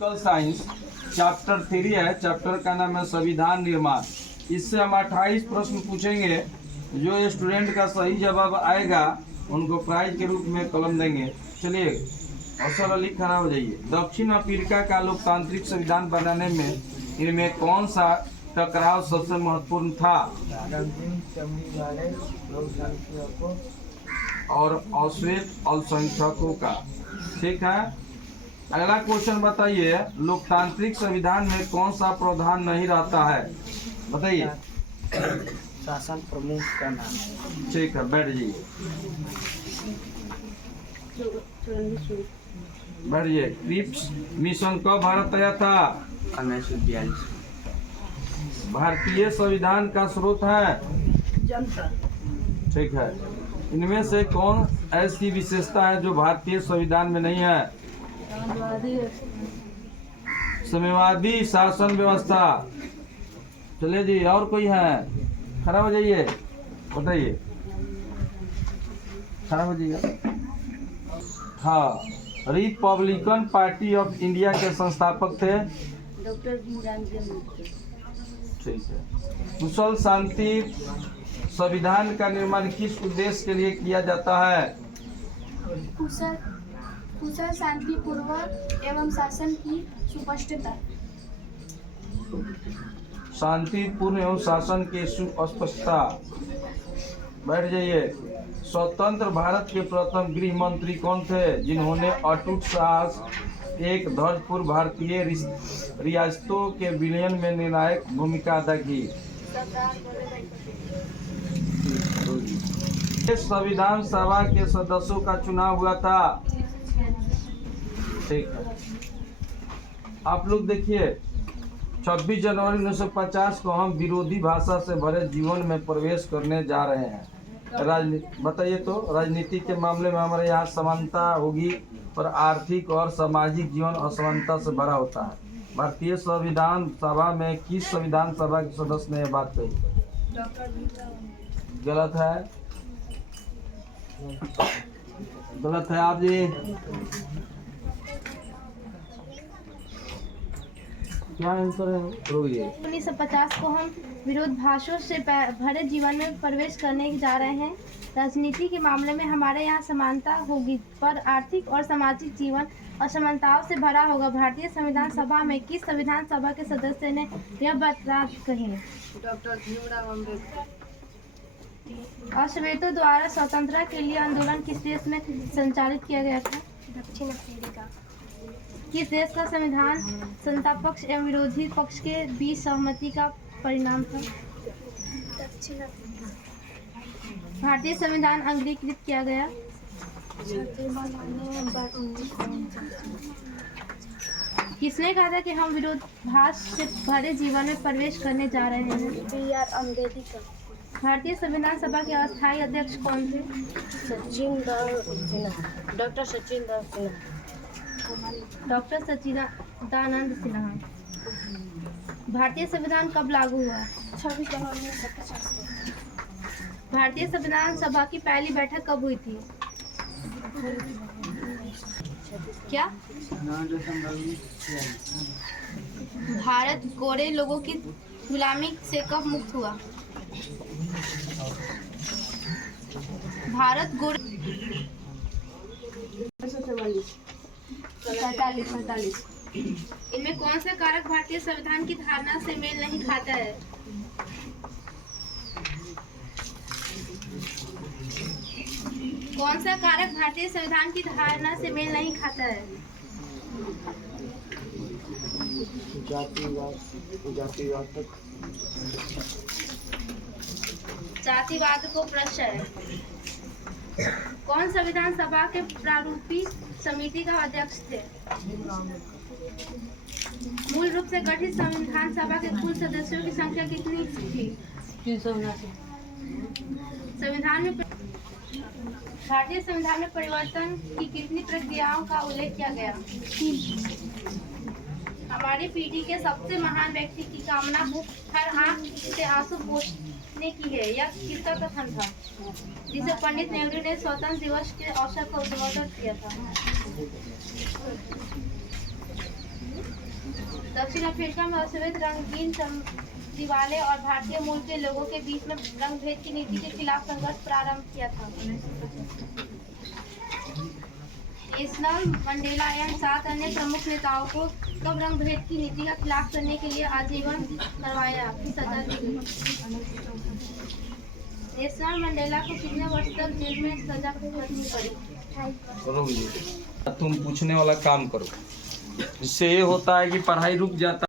Political science chapter 3 है। Chapter का नाम है संविधान निर्माण। इससे हम 28 प्रश्न पूछेंगे। जो स्टूडेंट का सही जवाब आएगा उनको प्राइज के रूप में कलम देंगे। चलिए असल अली खड़ा हो जाइए। दक्षिण अफ्रीका का लोकतांत्रिक संविधान बनाने में इनमें कौन सा टकराव सबसे महत्वपूर्ण था? और अश्वेत अल्पसंख्यकों का। ठीक है, अगला क्वेश्चन बताइए, लोकतांत्रिक संविधान में कौन सा प्रावधान नहीं रहता है? बताइए। शासन प्रमुख का नाम। ठीक है, बैठ जाइए। बैठ जाइए। क्रिप्स मिशन कब भारत आया था? 1942। भारतीय संविधान का स्रोत है जनता। ठीक है, इनमें से कौन ऐसी विशेषता है जो भारतीय संविधान में नहीं है? साम्यवादी शासन व्यवस्था। चलिए जी, और कोई है? खड़ा हो जाइए, बताइए। खड़ा हो जाइए। हाँ, रिपब्लिकन पार्टी ऑफ इंडिया के संस्थापक थे डॉक्टर भीमराव जी अम्बेडकर। ठीक है। कुशल शांति संविधान का निर्माण किस उद्देश्य के लिए किया जाता है? कुशल शांतिपूर्वक एवं शासन की सुस्पष्टता। शांतिपूर्ण एवं शासन की सुस्पष्टता। बैठ जाइए। स्वतंत्र भारत के प्रथम गृह मंत्री कौन थे जिन्होंने अटूट साहस एक ध्वजपूर्ण भारतीय रियासतों के विलयन में निर्णायक भूमिका अदा की? संविधान सभा के सदस्यों का चुनाव हुआ था? ठीक है, आप लोग देखिए, 26 जनवरी 1950 को हम विरोधी भाषा से भरे जीवन में प्रवेश करने जा रहे हैं। बताइए तो, राजनीति के मामले में हमारे यहाँ समानता होगी पर आर्थिक और सामाजिक जीवन असमानता से भरा होता है। भारतीय संविधान सभा में किस संविधान सभा के सदस्य ने यह बात कही? गलत है, गलत है। आप जी क्या आंसर है? 1950 को हम विरोधाभासों से भरे जीवन में प्रवेश करने जा रहे हैं। राजनीति के मामले में हमारे यहाँ समानता होगी पर आर्थिक और सामाजिक जीवन असमानताओं से भरा होगा। भारतीय संविधान सभा में किस संविधान सभा के सदस्य ने यह बात कही? डॉक्टर भीमराव अम्बेडकर। अश्वेतों द्वारा स्वतंत्रता के लिए आंदोलन किस देश में संचालित किया गया था? दक्षिण अफ्रीका। किस देश का संविधान सत्ता पक्ष एवं विरोधी पक्ष के बीच सहमति का परिणाम था? दक्षिण अफ्रीका। भारतीय संविधान अंगीकृत किया गया? किसने कहा था कि हम विरोधाभास से भरे जीवन में प्रवेश करने जा रहे हैं? B.R. अम्बेडकर। भारतीय संविधान सभा के अस्थायी अध्यक्ष कौन थे? डॉक्टर सचिंदर सिन्हा। डॉक्टर सच्चिदानंद सिन्हा। भारतीय संविधान कब लागू हुआ? 26 जनवरी 1950 को। भारतीय संविधान सभा की पहली बैठक कब हुई थी? क्या? भारत गोरे लोगों की गुलामी से कब मुक्त हुआ? भारत गोरे 47। इनमें कौन सा कारक भारतीय संविधान की धारणा से मेल नहीं खाता है? कौन सा कारक भारतीय संविधान की धारणा से मेल नहीं खाता है? जातिवाद को प्रश्न है। कौन संविधान सभा के प्रारूपी समिति का अध्यक्ष थे? मूल रूप से गठित संविधान सभा के कुल सदस्यों की संख्या कितनी थी? 379। संविधान में भारतीय संविधान में परिवर्तन की कितनी प्रक्रियाओं का उल्लेख किया गया? हमारी पीढ़ी के सबसे महान व्यक्ति की कामना भूख हर आंख से आंसू पोंछने की है, यह किसका कथन था जिसे पंडित नेहरू ने स्वतंत्रता दिवस के अवसर पर उद्बोधन किया था? दक्षिण अफ्रीका में अश्वेत रंगीन दिवाले और भारतीय मूल के लोगों के बीच में रंग भेद की नीति के खिलाफ संघर्ष प्रारंभ किया था। नेल्सन मंडेला एवं 7 अन्य प्रमुख नेताओं को तब रंग भेद की नीति का खिलाफ करने के लिए आजीवन करवाया की सजा दी गई। नेल्सन मंडेला को कितने वर्ष तक जेल में सजा भुगतनी पड़ी? रुक जाओ, तुम पूछने वाला काम करो। इससे ये होता है कि पढ़ाई रुक जाता है।